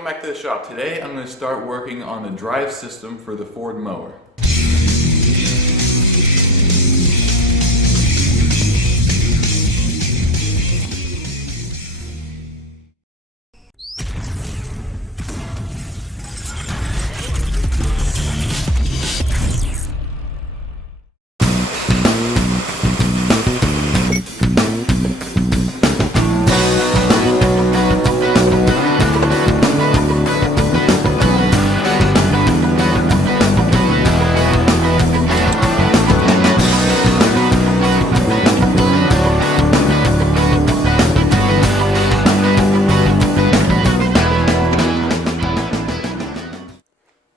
welcome back to the shop. Today I'm going to start working on the drive system for the Ford mower.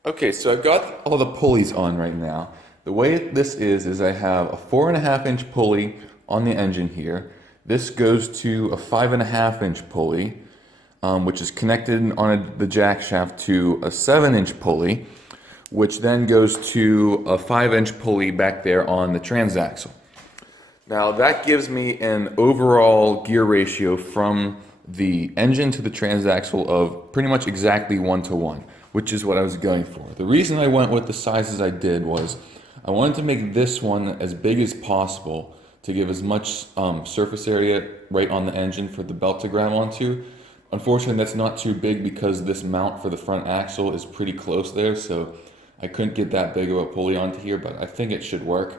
Okay, so I've got all the pulleys on right now. The way this is I have a 4.5-inch pulley on the engine here. This goes to a 5.5-inch pulley, which is connected on the jack shaft to a 7-inch pulley, which then goes to a 5-inch pulley back there on the transaxle. Now that gives me an overall gear ratio from the engine to the transaxle of pretty much exactly 1-to-1. Which is what I was going for. The reason I went with the sizes I did was I wanted to make this one as big as possible to give as much surface area right on the engine for the belt to grab onto. Unfortunately, that's not too big because this mount for the front axle is pretty close there, so I couldn't get that big of a pulley onto here, but I think it should work.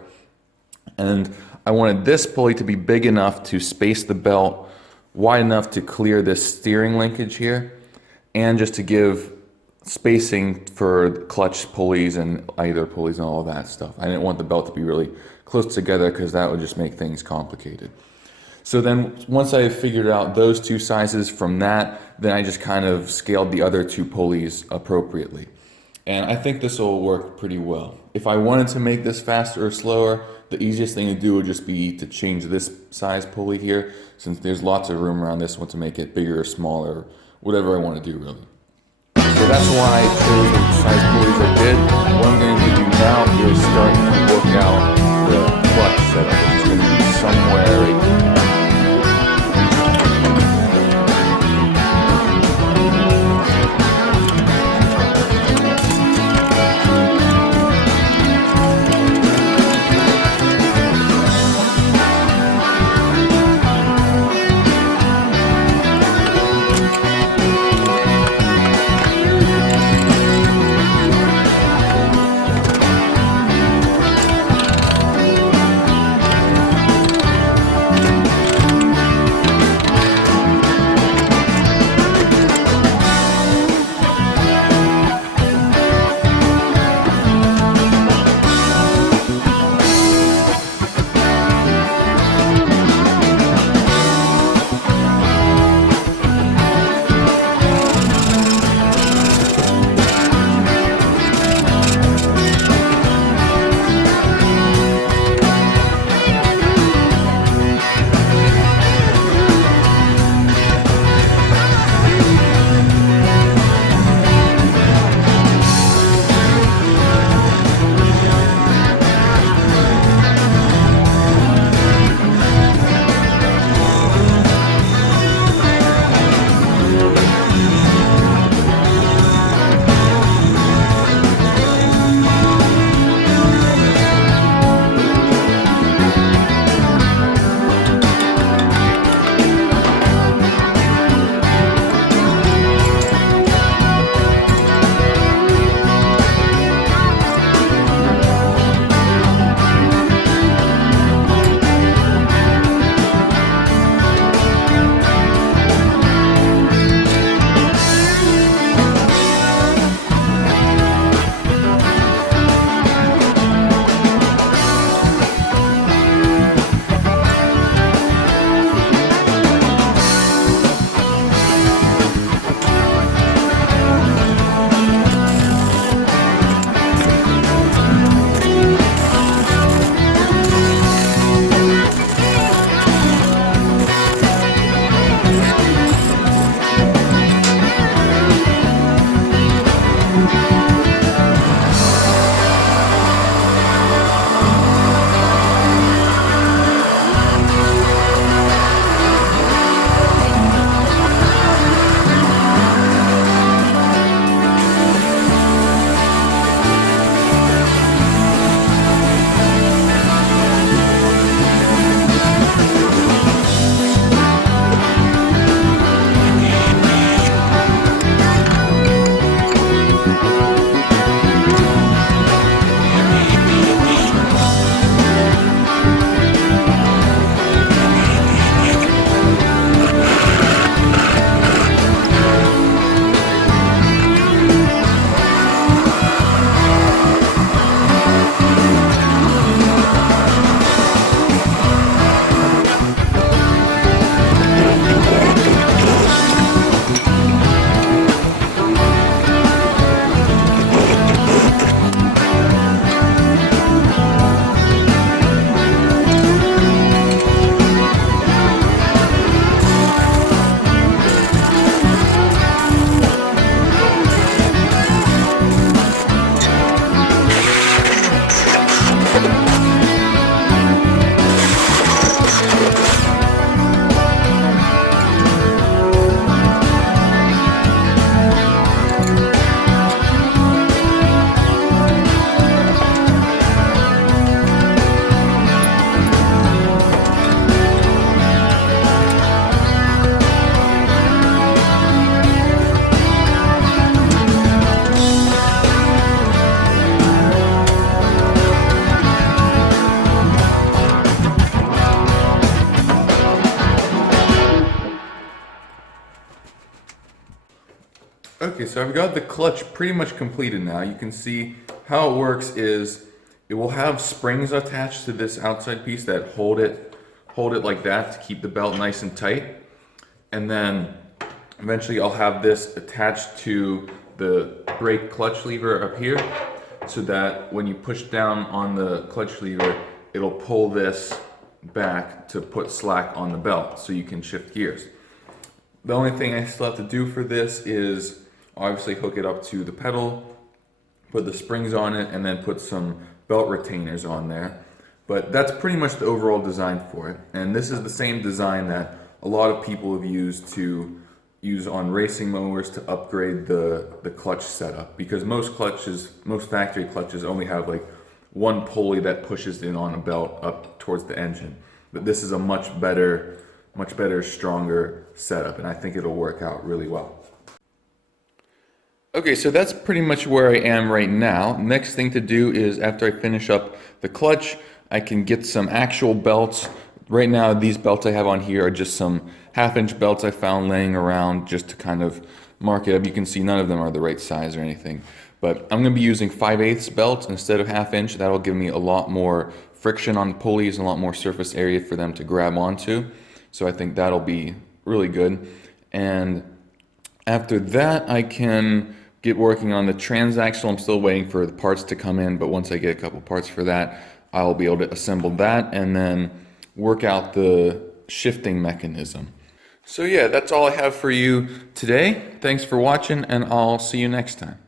And I wanted this pulley to be big enough to space the belt wide enough to clear this steering linkage here, and just to give spacing for clutch pulleys and idler pulleys and all of that stuff. I didn't want the belt to be really close together because that would just make things complicated. So then once I figured out those two sizes from that, then I just kind of scaled the other two pulleys appropriately. And I think this will work pretty well. If I wanted to make this faster or slower, the easiest thing to do would just be to change this size pulley here, since there's lots of room around this one to make it bigger or smaller, whatever I want to do really. So that's why I chose the size pulleys I did. What I'm going to do now is start to work out the clutch setup, which is going to be somewhere right here. Okay, so I've got the clutch pretty much completed now. You can see how it works is it will have springs attached to this outside piece that hold it like that to keep the belt nice and tight. And then eventually I'll have this attached to the brake clutch lever up here so that when you push down on the clutch lever, it'll pull this back to put slack on the belt so you can shift gears. The only thing I still have to do for this is obviously hook it up to the pedal, put the springs on it, and then put some belt retainers on there. But that's pretty much the overall design for it. And this is the same design that a lot of people have used to use on racing mowers to upgrade the clutch setup, because most factory clutches only have like one pulley that pushes in on a belt up towards the engine. But this is a much better, stronger setup, and I think it'll work out really well. Okay, so that's pretty much where I am right now. Next thing to do is after I finish up the clutch, I can get some actual belts. Right now, these belts I have on here are just some half-inch belts I found laying around just to kind of mark it up. You can see none of them are the right size or anything. But I'm going to be using 5/8 belts instead of half-inch. That'll give me a lot more friction on the pulleys and a lot more surface area for them to grab onto. So I think that'll be really good. And after that, I can get working on the transaxle. I'm still waiting for the parts to come in, but once I get a couple parts for that, I'll be able to assemble that and then work out the shifting mechanism. So yeah, that's all I have for you today. Thanks for watching, and I'll see you next time.